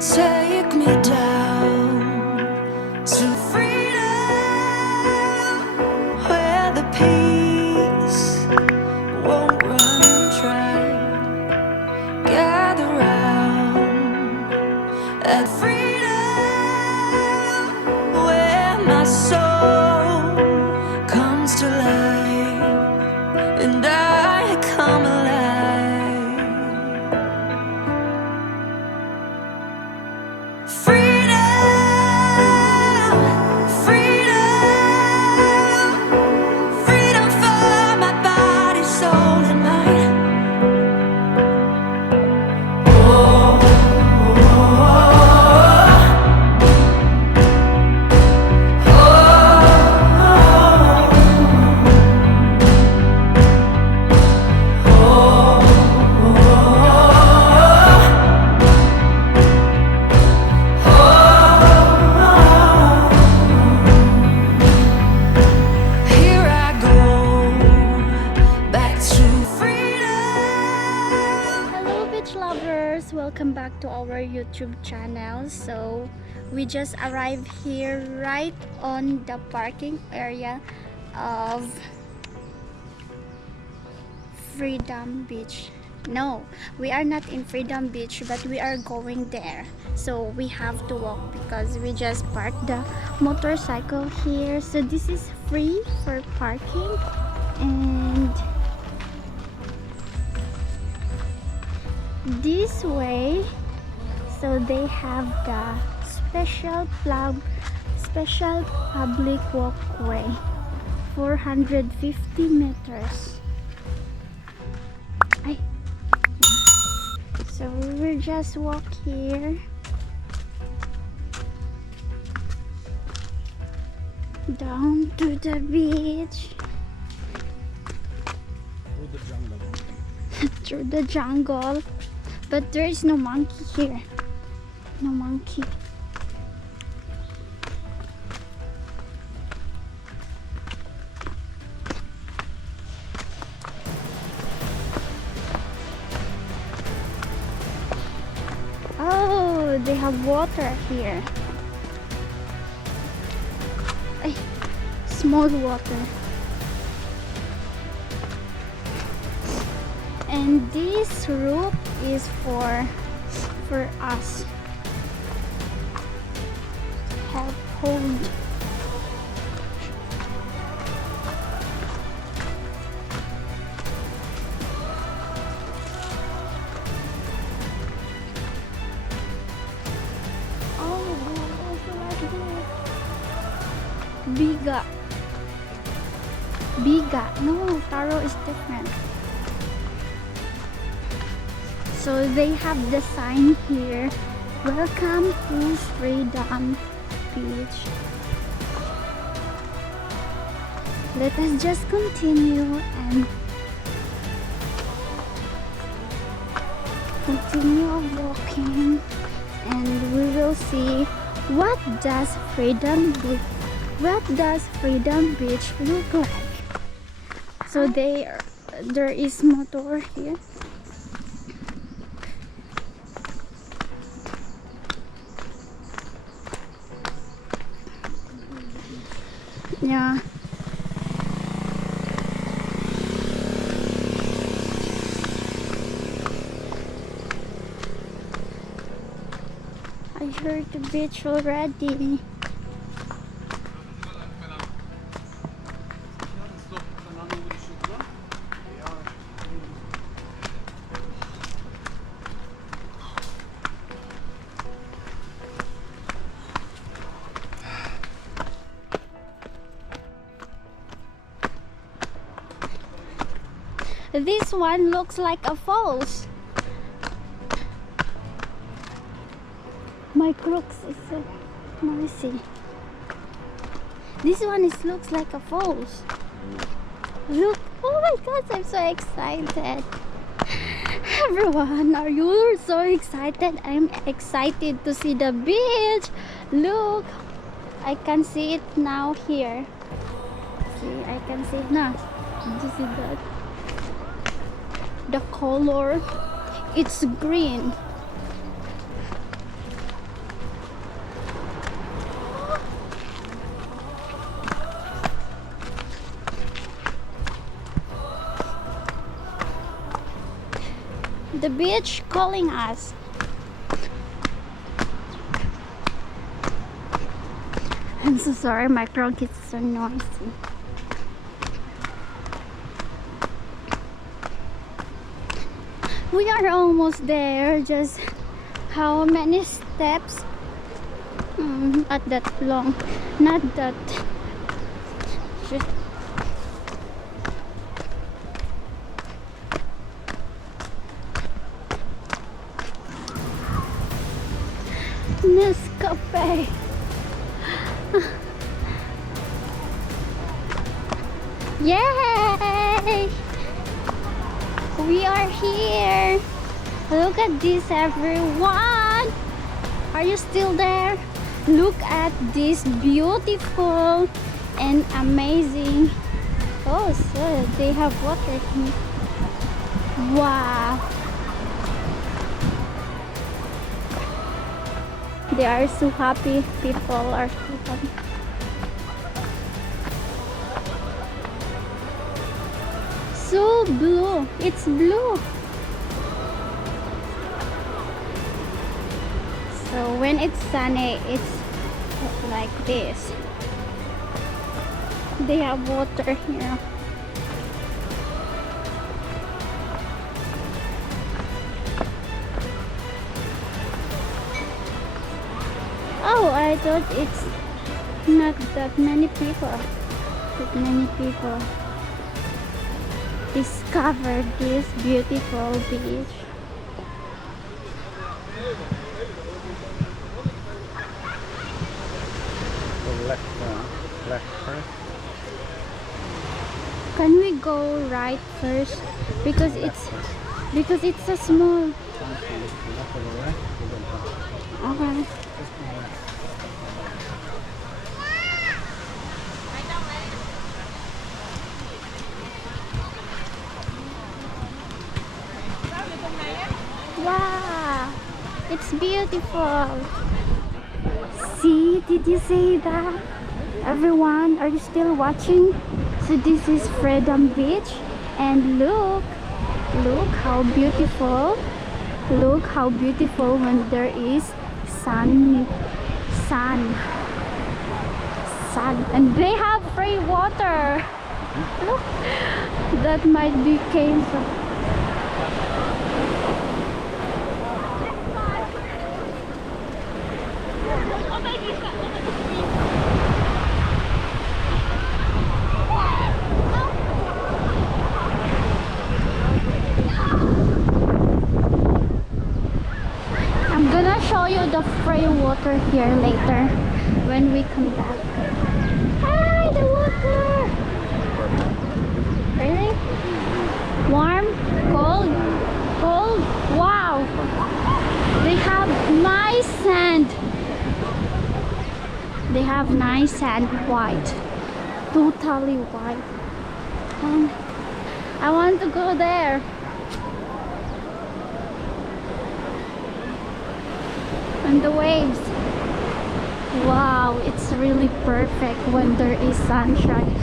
Take me down to freedom, where the peace won't run dry. Gather round at freedom, where my soul comes to life and I come alive. Freedom, freedom, freedom for my body, soul, and mind. Oh, here I go back to freedom. Hello beach lovers, welcome back to our YouTube channel. So we just arrived here right on the parking area of Freedom Beach. No, we are not in Freedom Beach, but we are going there. So we have to walk because we just parked the motorcycle here. So this is free for parking, and this way, so they have the special public walkway, 450 meters. Ay. So we will just walk here down to the beach through the jungle. But there is no monkey here. No monkey. Oh, they have water here. Ay, small water. And this roof is for us. Help hold. Oh, also like this. Biga. Biga. No, taro is different. So they have the sign here, welcome to Freedom Beach. Let us just continue and continue walking, and we will see what does Freedom Beach look like. So there is motor here. Yeah. I heard the beach already. This one looks like a falls. My crooks is so noisy. This one looks like a falls. Look! Oh my gosh, I'm so excited. Everyone, are you so excited? I'm excited to see the beach. Look! I can see it now here. See, I can see it now. Did you see that? The color, it's green. the beach calling us. I'm so sorry, my trunk is so noisy. We are almost there. Just how many steps? Not that long. Not that. Just Nescafe. Yay! We are here. Look at this, everyone. Are you still there? Look at this beautiful and amazing. Oh, so they have water here. Wow. They are so happy. People are so happy. So blue. It's blue. So when it's sunny, it's like this. They have water here. Oh, I thought it's not that many people. That many people discovered this beautiful beach. Left first. Can we go right first? Because it's a small. Okay. Wow, it's beautiful. See, did you see that? Everyone, are you still watching? So this is Freedom Beach, and look how beautiful. Look how beautiful when there is sun, and they have free water. Look, that might be came from. I'm gonna show you the free water here later when we come back. Hi, the water! Really? Warm? Cold? Cold? Wow! They have nice sand. They have nice sand, white. Totally white. I want to go there. And the waves. Wow, it's really perfect when there is sunshine.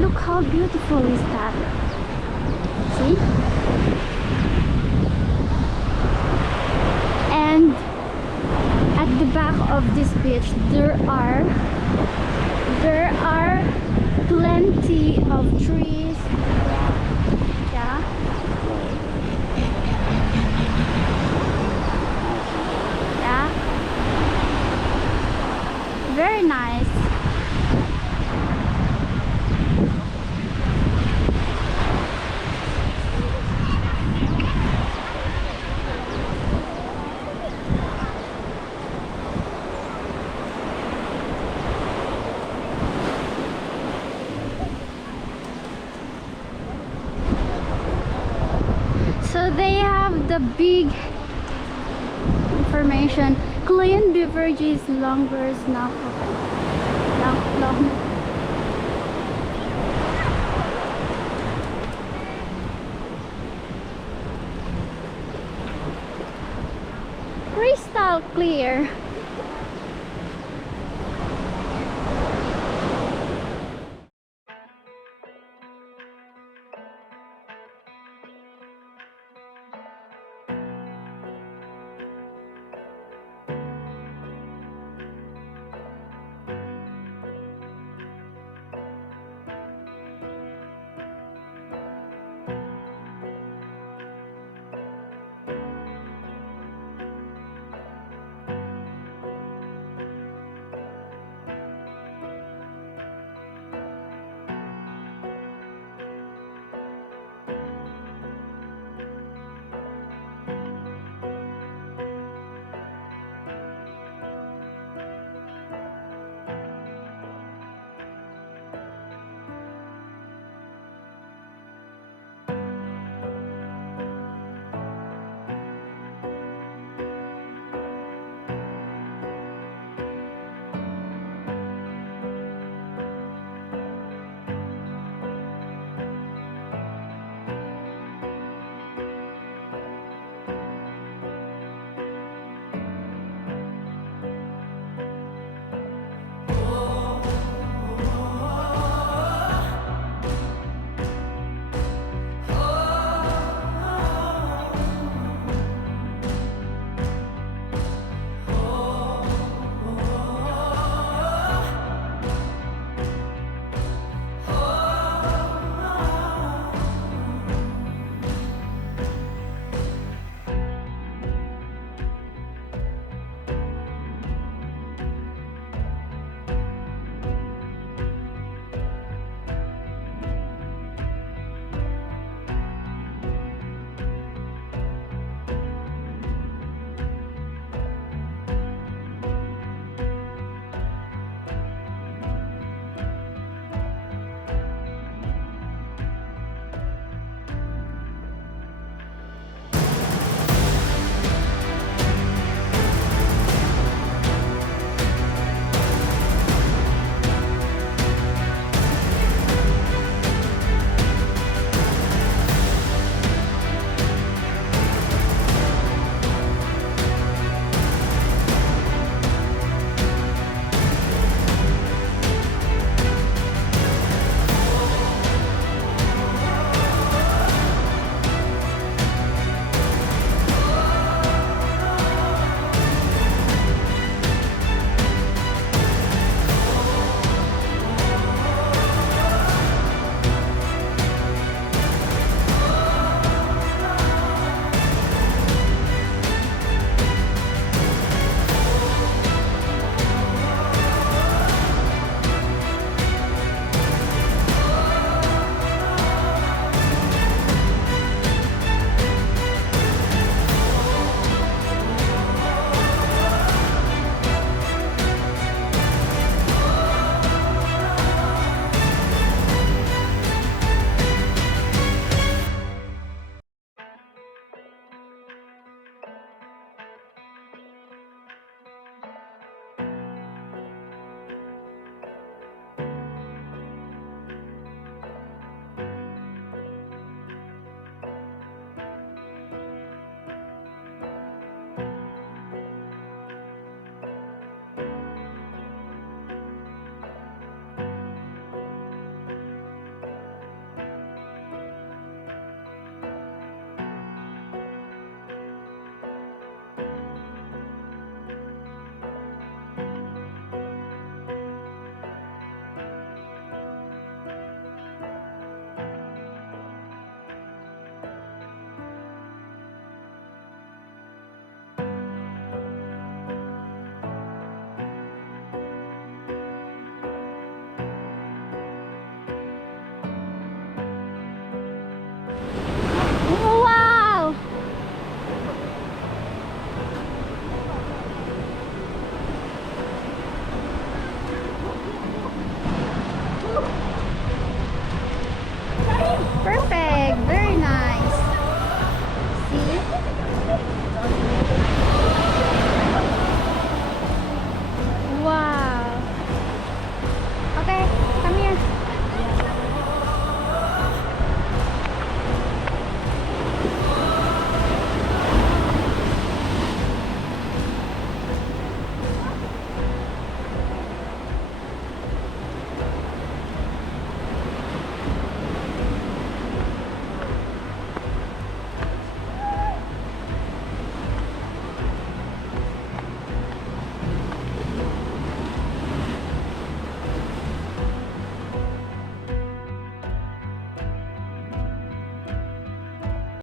Look how beautiful is that. See? And at the back of this beach there are plenty of trees. Yeah. Very nice. So they have the big information. Clean beverages, longer snack. Long. Crystal clear.